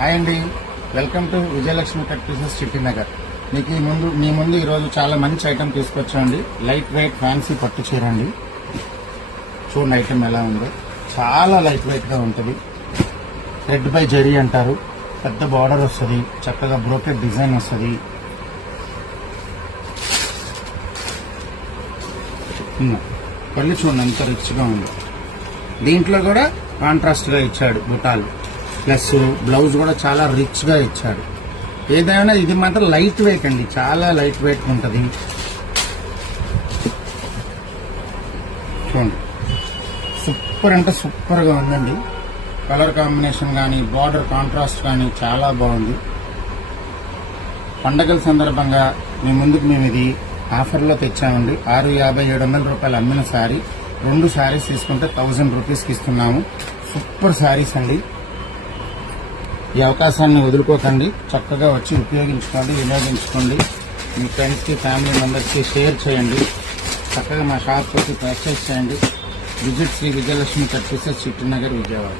Hi అండి, welcome to Vijayalakshmi cut pieces Chittinagar. మీకు మీ ముందు ఈరోజు చాలా మంచి ఐటమ్ తీసుకొచ్చామండి. లైట్ వెయిట్ ఫ్యాన్సీ పట్టు చీర అండి. చూడండి ఐటమ్ ఎలా ఉందో, చాలా లైట్ వెయిట్ గా ఉంటుంది. రెడ్ బై జరీ అంటారు. పెద్ద బార్డర్ వస్తుంది, చక్కగా బ్రోకెట్ డిజైన్ వస్తుంది. పళ్ళు చూడండి ఎంత రిచ్ గా ఉంది. దీంట్లో కూడా కాంట్రాస్ట్ గా ఇచ్చాడు బుటాలు, ప్లస్ బ్లౌజ్ కూడా చాలా రిచ్ గా ఇచ్చాడు. ఏదైనా ఇది మాత్రం లైట్ వెయిట్ అండి, చాలా లైట్ వెయిట్ ఉంటుంది. చూడండి సూపర్ అంటే సూపర్ గా ఉందండి. కలర్ కాంబినేషన్ కానీ బార్డర్ కాంట్రాస్ట్ కానీ చాలా బాగుంది. పండగల సందర్భంగా మీ ముందుకు మేము ఇది ఆఫర్లో తెచ్చామండి. 650-700 రూపాయలు అమ్మిన శారీ 2 శారీస్ తీసుకుంటే 1000 రూపీస్కి ఇస్తున్నాము. సూపర్ శారీస్ అండి. ఈ అవకాశాన్ని వదులుకోకండి, చక్కగా వచ్చి ఉపయోగించుకోండి, వినియోగించుకోండి. మీ ఫ్రెండ్స్కి ఫ్యామిలీ మెంబర్స్కి షేర్ చేయండి. చక్కగా మా షాప్ వచ్చి పర్చేస్ చేయండి. Visit Shri Vijayalakshmi cut pieces Chittinagar, Vijayawada.